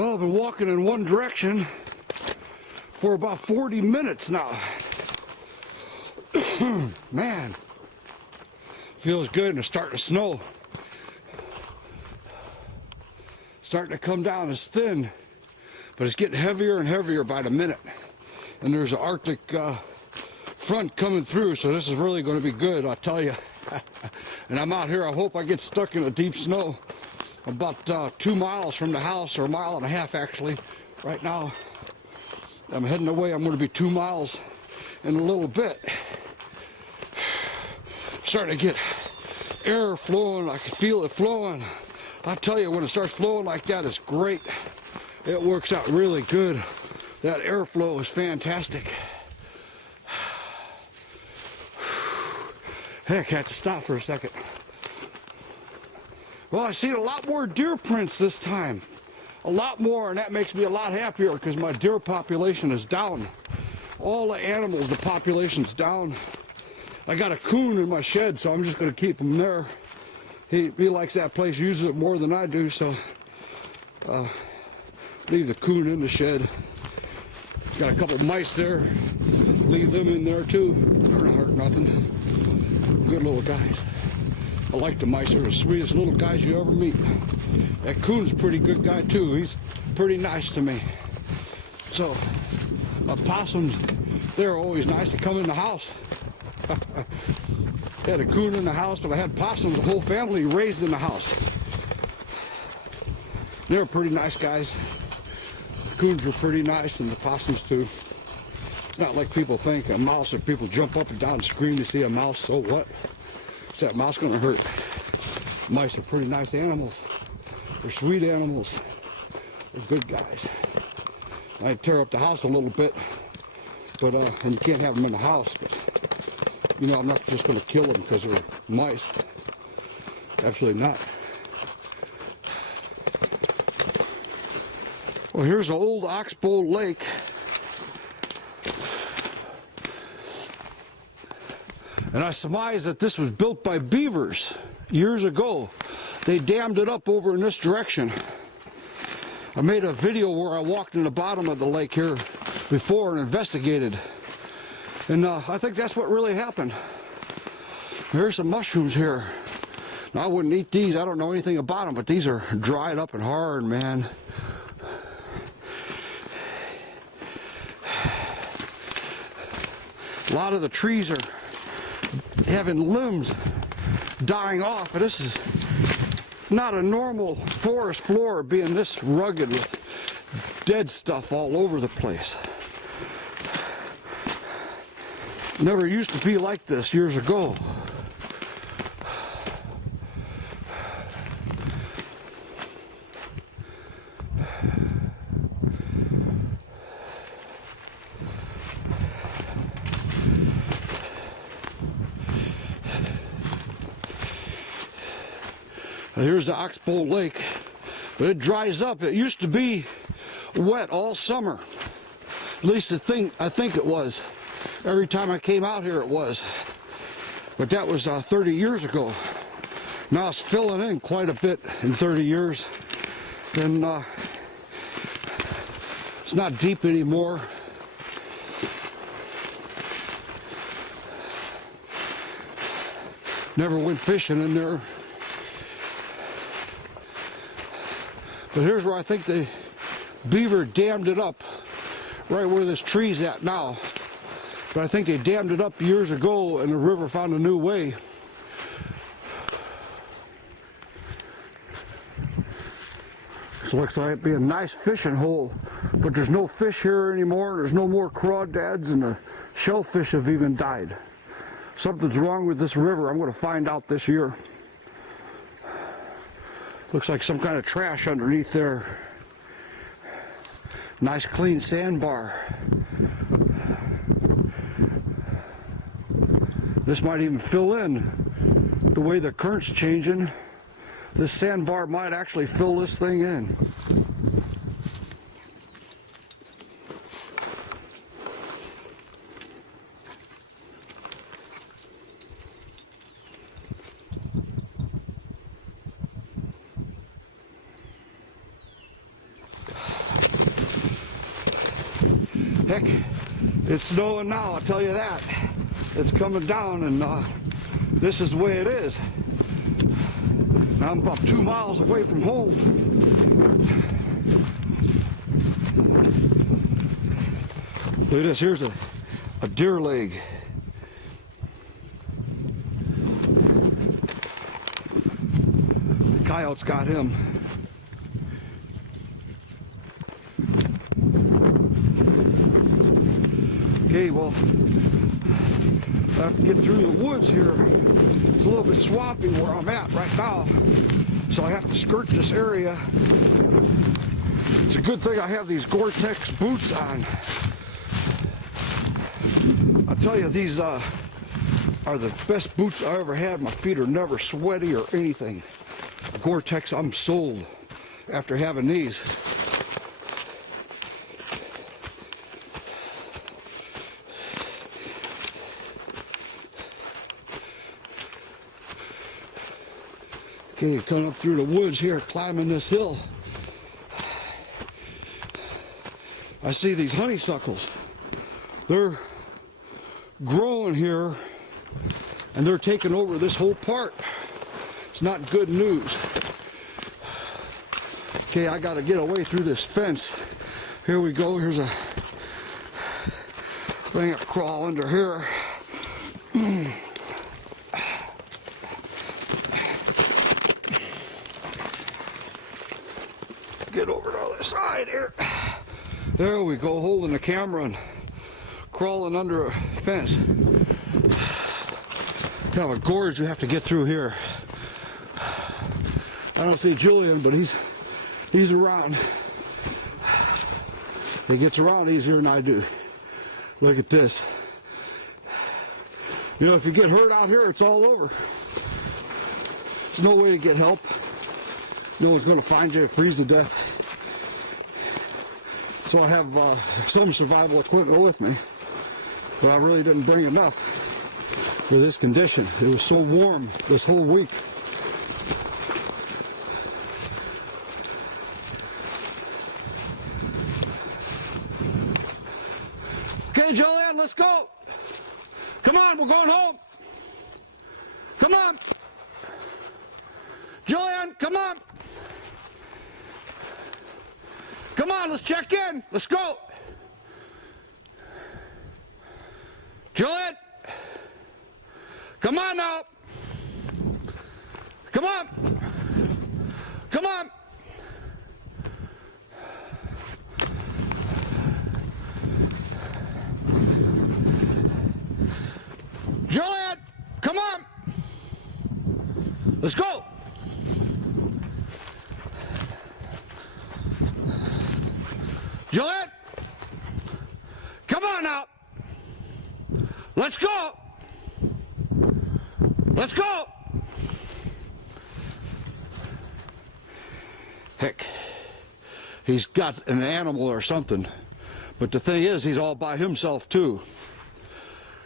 Well, I've been walking in one direction for about 40 minutes now. Man, feels good, and it's starting to snow. Starting to come down. It's thin, but it's getting heavier and heavier by the minute. And there's an Arctic front coming through, so this is really going to be good, I'll tell you. And I'm out here. I hope I get stuck in the deep snow. About 2 miles from the house, or 1.5 miles actually. Right now, I'm heading away. I'm going to be 2 miles in a little bit. Starting to get air flowing. I can feel it flowing. I tell you, when it starts flowing like that, it's great. It works out really good. That airflow is fantastic. Heck, I had to stop for a second. Well, I've seen a lot more deer prints this time. A lot more, and that makes me a lot happier because my deer population is down. All the animals, the population's down. I got a coon in my shed, so I'm just going to keep him there. He likes that place, uses it more than I do, so leave the coon in the shed. Got a couple of mice there. Leave them in there too. They're not hurt nothing. Good little guys. I like the mice. They're the sweetest little guys you ever meet. That coon's a pretty good guy too. He's pretty nice to me. So, possums, they're always nice to come in the house. Had a coon in the house, but I had possums, the whole family raised in the house. They're pretty nice guys. The coons were pretty nice, and the possums too. It's not like people think a mouse, if people jump up and down and scream to see a mouse, so what? Is that mouse going to hurt? Mice are pretty nice animals. They're sweet animals. They're good guys. I'd tear up the house a little bit, but and you can't have them in the house. But you know, I'm not just going to kill them because they're mice. Absolutely not. Well, here's an old oxbow lake. And I surmise that this was built by beavers years ago. They dammed it up over in this direction. I made a video where I walked in the bottom of the lake here before and investigated. And I think that's what really happened. There's some mushrooms here. Now, I wouldn't eat these. I don't know anything about them, but these are dried up and hard, man. A lot of the trees are having limbs dying off, but this is not a normal forest floor being this rugged with dead stuff all over the place. Never used to be like this years ago. Here's the Oxbow Lake, but it dries up. It used to be wet all summer. At least I think it was. Every time I came out here it was. But that was 30 years ago. Now it's filling in quite a bit in 30 years. And it's not deep anymore. Never went fishing in there. But here's where I think the beaver dammed it up, right where this tree's at now. But I think they dammed it up years ago and the river found a new way. This looks like it'd be a nice fishing hole, but there's no fish here anymore. There's no more crawdads, and the shellfish have even died. Something's wrong with this river. I'm going to find out this year. Looks like some kind of trash underneath there. Nice clean sandbar. This might even fill in the way the current's changing. This sandbar might actually fill this thing in. Heck, it's snowing now, I'll tell you that. It's coming down, and this is the way it is. Now I'm about 2 miles away from home. Look at this, here's a deer leg. The coyote's got him. Okay, well, I have to get through the woods here. It's a little bit swampy where I'm at right now, so I have to skirt this area. It's a good thing I have these Gore-Tex boots on. I tell you, these are the best boots I ever had. My feet are never sweaty or anything. Gore-Tex, I'm sold after having these. Okay, coming up through the woods here, climbing this hill. I see these honeysuckles. They're growing here, and they're taking over this whole part. It's not good news. Okay, I gotta get away through this fence. Here we go, here's a thing I crawl under here. Get over to the other side here. There we go, holding the camera and crawling under a fence. Kind of a gorge you have to get through here. I don't see Julian, but he's around. He gets around easier than I do. Look at this. You know, if you get hurt out here, it's all over. There's no way to get help. No one's going to find you and freeze to death. So I have some survival equipment with me, but I really didn't bring enough for this condition. It was so warm this whole week. Okay, Julian, let's go. Come on, we're going home. Come on. Julian, come on. Come on, let's check in. Let's go. Julian, come on now. Come on. Come on. Julian, come on. Let's go. Julian, come on now. Let's go. Let's go. Heck, he's got an animal or something. But the thing is, he's all by himself too.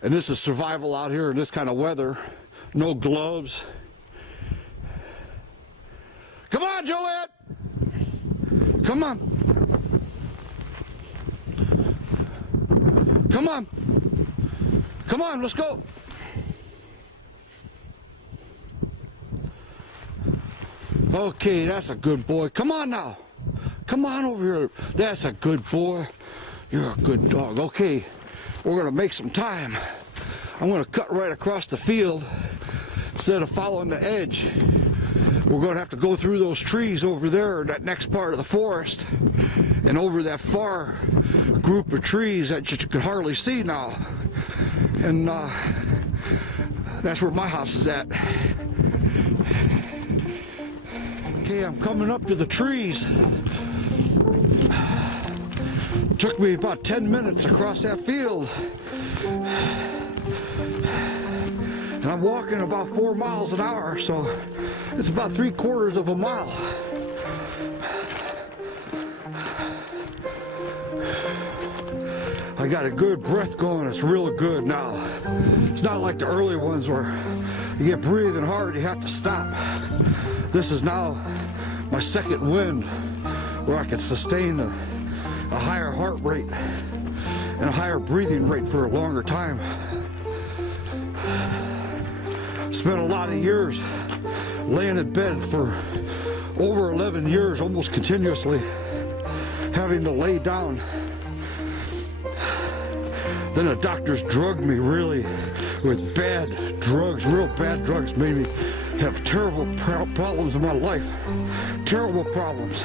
And this is survival out here in this kind of weather. No gloves. Come on, Juliet. Come on. Come on. Come on, let's go. Okay, that's a good boy. Come on now. Come on over here. That's a good boy. You're a good dog. Okay, we're going to make some time. I'm going to cut right across the field instead of following the edge. We're going to have to go through those trees over there, that next part of the forest, and over that far group of trees that you can hardly see now. And that's where my house is at. Okay, I'm coming up to the trees. It took me about 10 minutes across that field. And I'm walking about 4 miles an hour, so it's about 3/4 of a mile. I got a good breath going. It's real good now. It's not like the early ones where you get breathing hard, you have to stop. This is now my second wind where I can sustain a higher heart rate. and a higher breathing rate for a longer time. Spent a lot of years laying in bed for over 11 years, almost continuously, having to lay down. Then the doctors drugged me really with bad drugs, real bad drugs, made me have terrible problems in my life, terrible problems.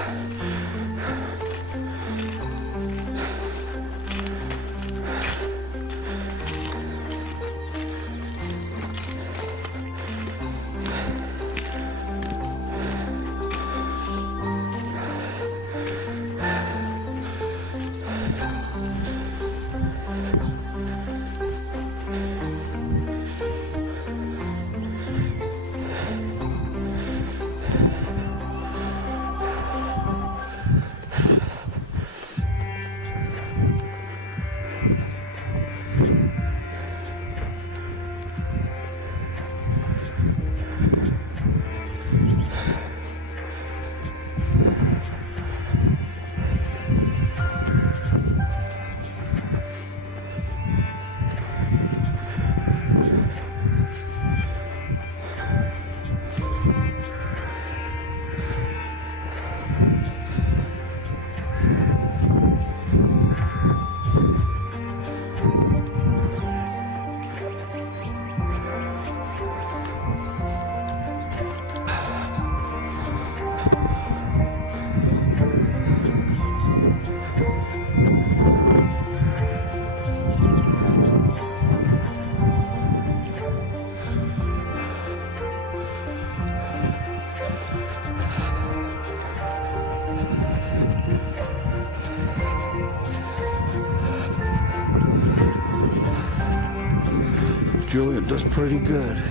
Julian does pretty good.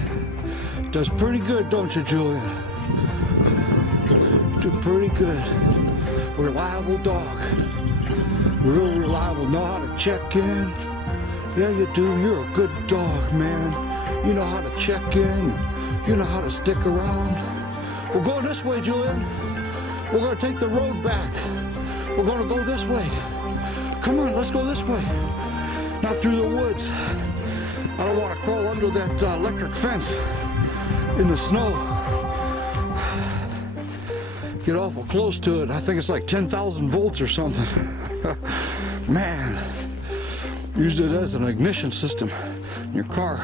Does pretty good, don't you, Julian? Do pretty good. Reliable dog. Real reliable. Know how to check in. Yeah, you do. You're a good dog, man. You know how to check in. You know how to stick around. We're going this way, Julian. We're going to take the road back. We're going to go this way. Come on, let's go this way. Not through the woods. I don't want to crawl under that electric fence in the snow. Get awful close to it. I think it's like 10,000 volts or something. Man, use it as an ignition system in your car.